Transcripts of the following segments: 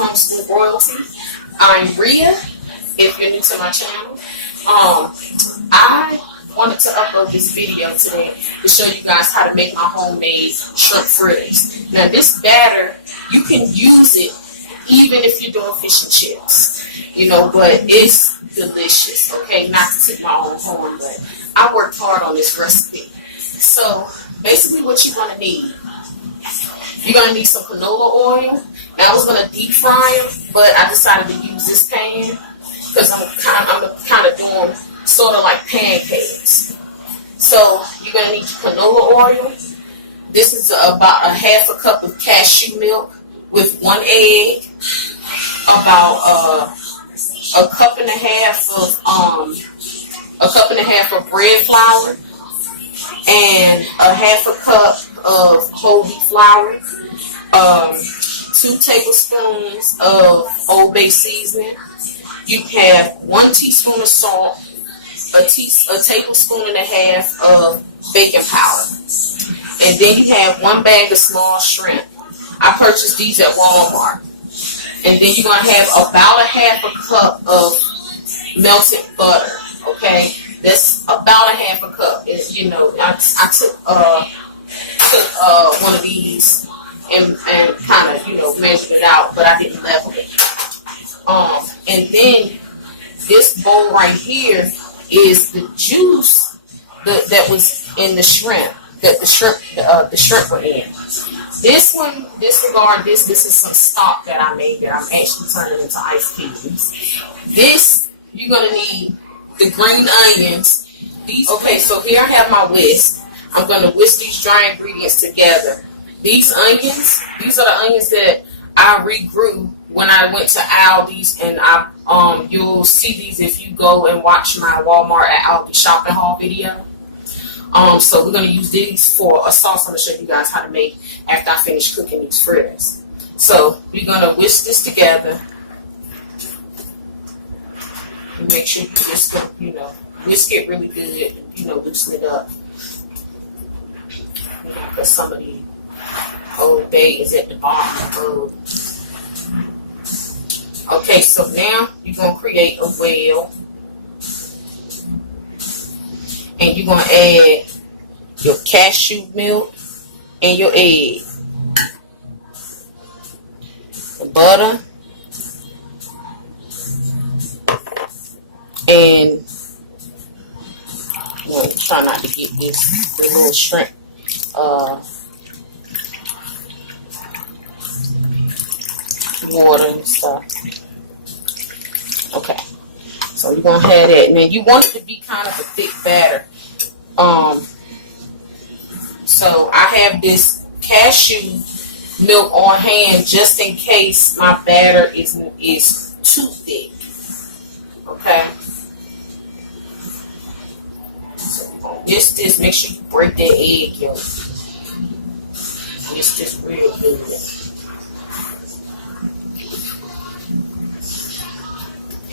Homeschool Royalty. I'm Rhea, if you're new to my channel. I wanted to upload this video today to show you guys how to make my homemade shrimp fritters. Now this batter, you can use it even if you're doing fish and chips, you know, but it's delicious, okay? Not to toot my own horn, but I worked hard on this recipe. So basically what you're going to need, you're going to need some canola oil. And I was going to deep fry them, but I decided to use this pan because I'm kind of doing sort of like pancakes. So you're going to need your canola oil. This is about a half a cup of cashew milk with 1 egg, about a cup and a half of bread flour, and a half a cup of whole wheat flour, 2 tablespoons of Old Bay seasoning. You have 1 teaspoon of salt, a tablespoon and a half of baking powder, and then you have 1 bag of small shrimp. I purchased these at Walmart. And then you're going to have about a half a cup of melted butter, okay? That's about a half a cup. You know, I took one of these and kind of, you know, measured it out, but I didn't level it. And then this bowl right here is the juice that was in the shrimp, that the shrimp were in. This one, disregard this. This is some stock that I made that I'm actually turning into ice cubes. This, you're going to need the green onions. Okay, so here I have my whisk. I'm going to whisk these dry ingredients together. These onions, these are the onions that I regrew when I went to Aldi's, and you'll see these if you go and watch my Walmart at Aldi shopping haul video. So we're going to use these for a sauce I'm going to show you guys how to make after I finish cooking these fritters. So we're going to whisk this together. And make sure you just, you know, whisk it really good, you know, loosen it up. You know, because some of the Old Bay is at the bottom. Okay, so now you're going to create a well. And you're going to add your cashew milk and your egg. The butter. And I'm going to try not to get the little shrimp water and stuff. Okay. So you're going to have that. And then you want it to be kind of a thick batter. So I have this cashew milk on hand just in case my batter is too thick. Okay. So just this, make sure you break that egg yolk. Mix this real good.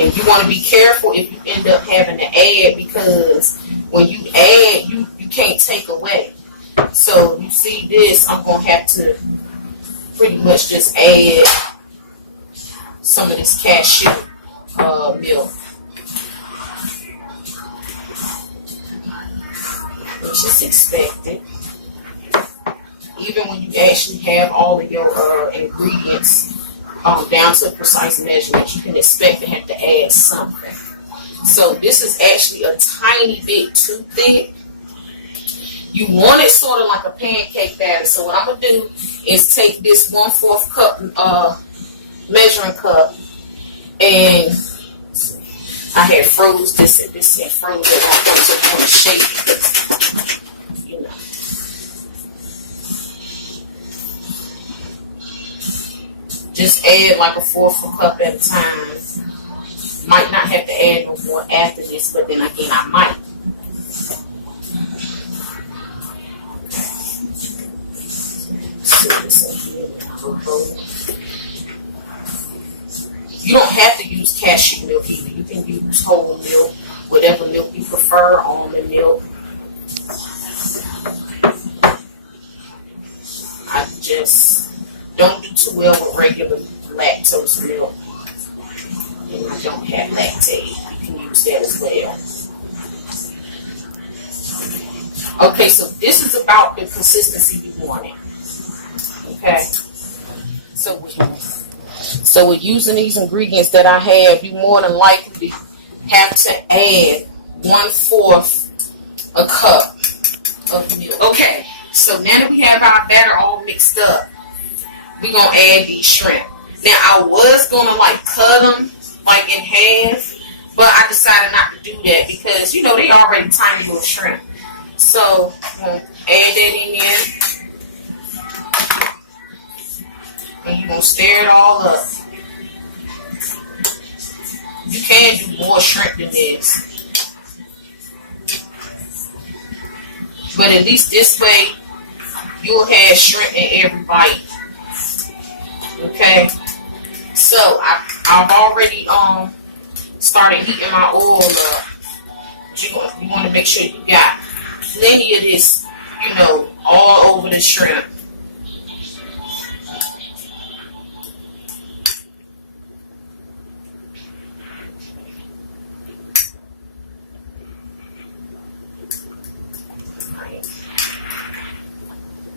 And you want to be careful if you end up having to add, because when you add, you can't take away. So you see this, I'm going to have to pretty much just add some of this cashew milk. It's just expected. Even when you actually have all of your ingredients down to a precise measurement, you can expect to have to add something. So this is actually a tiny bit too thick. You want it sort of like a pancake batter. So what I'm going to do is take this 1/4 cup measuring cup, and I had froze this had froze it. I want to shake it, you know. Just add like a 1/4 cup at a time. Might not have to add no more after this, but then again I might. You don't have to use cashew milk either. You can use whole milk, whatever milk you prefer, almond milk. I just don't do too well with regular lactose milk. And I don't have lactate. You can use that as well. Okay, so this is about the consistency you want it. Okay. So with using these ingredients that I have, you more than likely have to add 1/4 a cup of milk. Okay, so now that we have our batter all mixed up, we're going to add these shrimp. Now, I was going to like cut them like in half, but I decided not to do that because, you know, they already tiny little shrimp. So, I'm going to add that in there. And you're going to stir it all up. You can do more shrimp than this. But at least this way, you'll have shrimp in every bite. Okay? So, I've already started heating my oil up. You want to make sure you got plenty of this, you know, all over the shrimp.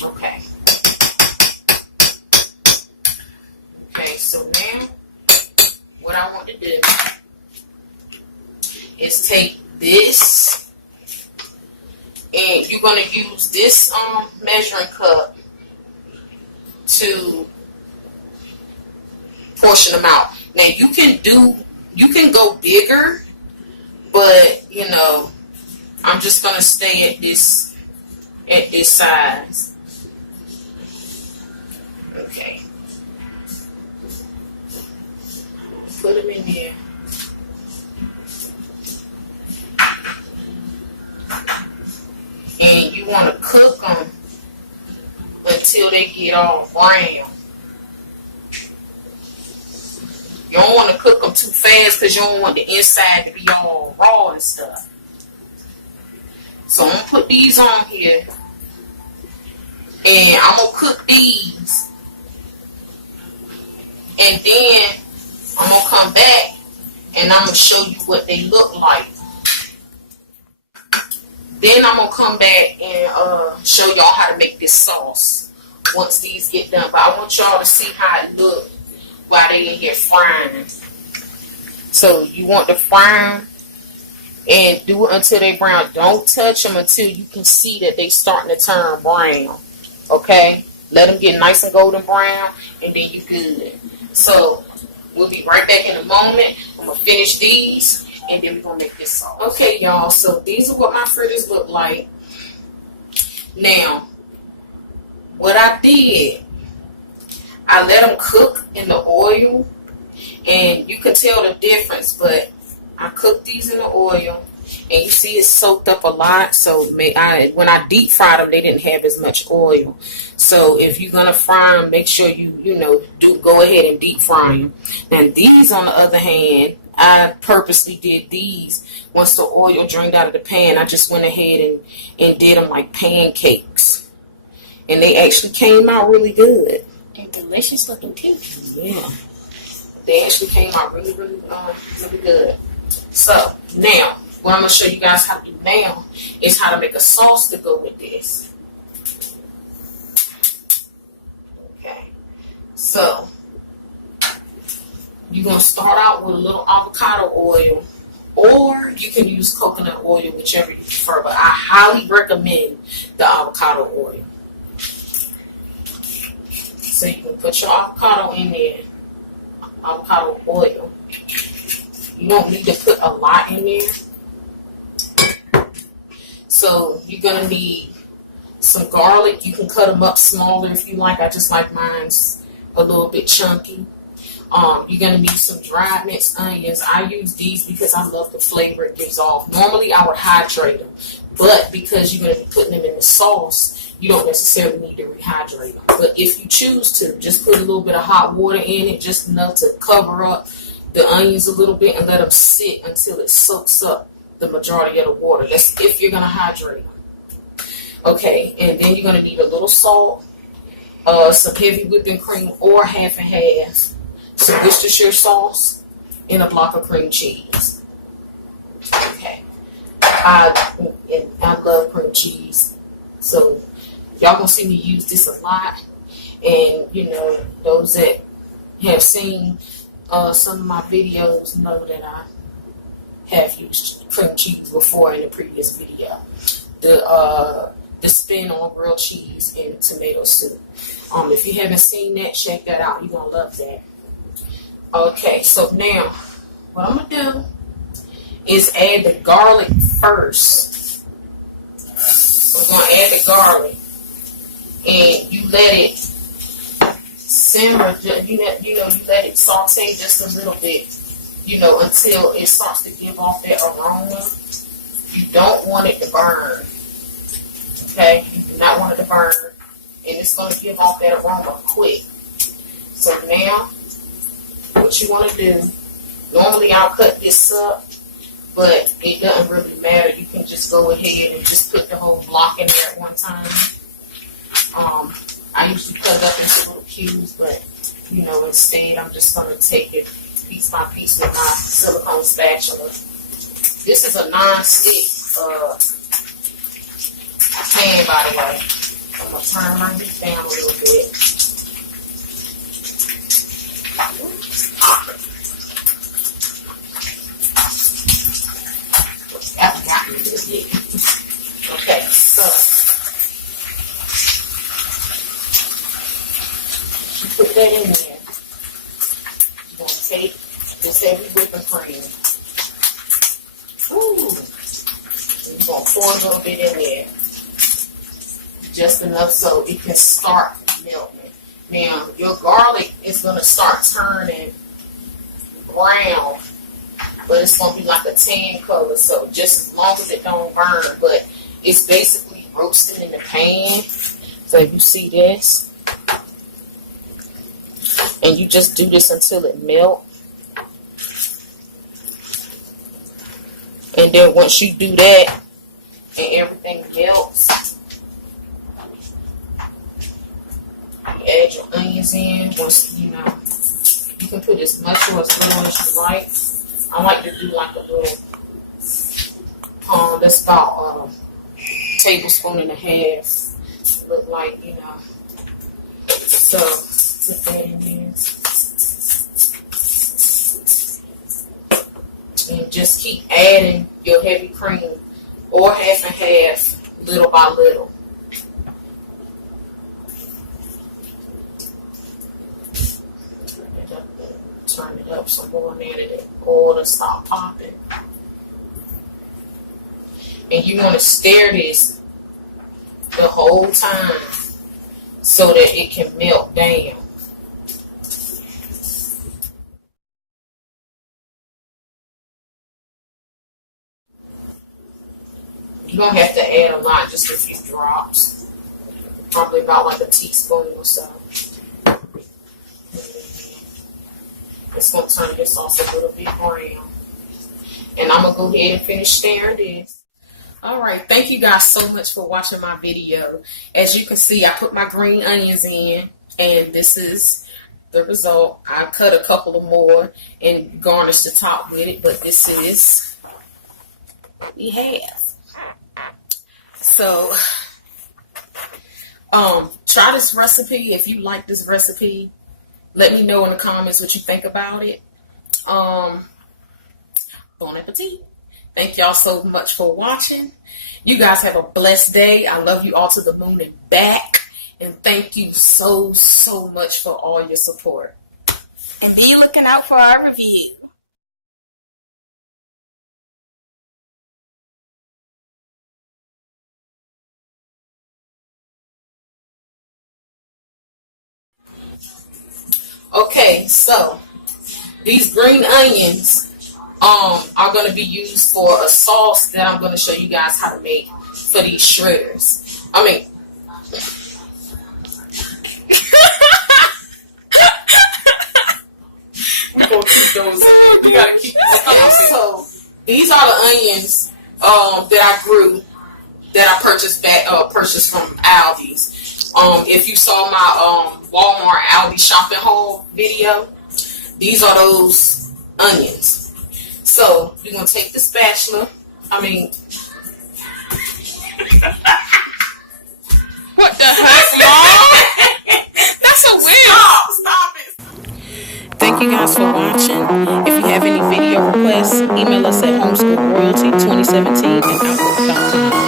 Okay. Okay, so now what I want to do is take this, and you're going to use this measuring cup to portion them out. Now you can go bigger, but you know, I'm just going to stay at this size. Okay. Put them in there. And you want to cook them until they get all brown. You don't want to cook them too fast because you don't want the inside to be all raw and stuff. So I'm going to put these on here. And I'm going to cook these. And then I'm going to come back and I'm going to show you what they look like. Then I'm going to come back and show y'all how to make this sauce once these get done. But I want y'all to see how it look while they in here frying. So you want to fry them and do it until they brown. Don't touch them until you can see that they starting to turn brown. Okay? Let them get nice and golden brown and then you good. So we'll be right back in a moment. I'm going to finish these and then we're going to make this sauce. Okay, y'all. So these are what my fritters look like. Now, what I did, I let them cook in the oil. And you can tell the difference, but I cooked these in the oil. And you see it's soaked up a lot. So when I deep fried them, they didn't have as much oil. So if you're going to fry them, make sure go ahead and deep fry them. Now these, on the other hand, I purposely did these. Once the oil drained out of the pan, I just went ahead and did them like pancakes. And they actually came out really good. They're delicious looking too. Yeah. They actually came out really, really, really good. So now, what I'm going to show you guys how to do now is how to make a sauce to go with this. Okay. So, you're going to start out with a little avocado oil, or you can use coconut oil, whichever you prefer, but I highly recommend the avocado oil. So you can put your avocado in there, avocado oil. You don't need to put a lot in there. So you're going to need some garlic. You can cut them up smaller if you like. I just like mine's a little bit chunky. You're going to need some dried minced onions. I use these because I love the flavor it gives off. Normally I would hydrate them, but because you're going to be putting them in the sauce, you don't necessarily need to rehydrate them. But if you choose to, just put a little bit of hot water in it, just enough to cover up the onions a little bit and let them sit until it soaks up the majority of the water. That's if you're going to hydrate them. Okay, and then you're going to need a little salt, some heavy whipping cream or half and half. some Worcestershire sauce, and a block of cream cheese. Okay. I love cream cheese. So y'all gonna see me use this a lot. And you know, those that have seen some of my videos know that I have used cream cheese before in the previous video. The spin on grilled cheese and tomato soup. If you haven't seen that, check that out. You're gonna love that. Okay, so now what I'm gonna do is add the garlic first. We're gonna add the garlic, and you let it simmer. You let it saute just a little bit. You know, until it starts to give off that aroma. You don't want it to burn. Okay, you do not want it to burn, and it's going to give off that aroma quick. So now, what you want to do, normally I'll cut this up, but it doesn't really matter. You can just go ahead and just put the whole block in there at one time. I usually cut it up into little cubes, but you know, instead I'm just going to take it piece by piece with my silicone spatula. This is a non-stick pan, by the way. I'm going to turn this down a little bit. I've gotten a little bit. Okay, so you put that in there. You're going to take this heavy whipping cream. Ooh. You're going to pour a little bit in there. Just enough so it can start melting. Now, your garlic is going to start turning brown, but it's going to be like a tan color, so just as long as it don't burn, but it's basically roasting in the pan. So you see this, and you just do this until it melts. And then once you do that and everything melts, you add your onions in. Once you know, you can put as much or as little as you like. I like to do like a little that's about a tablespoon and a half. Look like, you know. So put that in there. And just keep adding your heavy cream, or half and half, little by little. Turn it up some more now that the oil to stop popping. And you want to stir this the whole time so that it can melt down. You don't have to add a lot, just a few drops. Probably about like a teaspoon or so. It's going to turn this sauce a little bit brown. And I'm going to go ahead and finish stirring this. Alright, thank you guys so much for watching my video. As you can see, I put my green onions in, and this is the result. I cut a couple of more and garnished the top with it, but this is what we have. So, try this recipe. If you like this recipe, let me know in the comments what you think about it. Bon appetit. Thank y'all so much for watching. You guys have a blessed day. I love you all to the moon and back. And thank you so, so much for all your support. And be looking out for our review. Okay, so these green onions are going to be used for a sauce that I'm going to show you guys how to make for these shredders. I mean, we're going to keep those in. We got to keep okay, so these are the onions that I grew, that I purchased from Aldi's. If you saw my Walmart Aldi shopping haul video, These are those onions. So you're gonna take the spatula. What the heck, Mom? That's so weird. Stop it. Thank you guys for watching. If you have any video requests, email us at homeschoolroyalty2017 at outlook.com.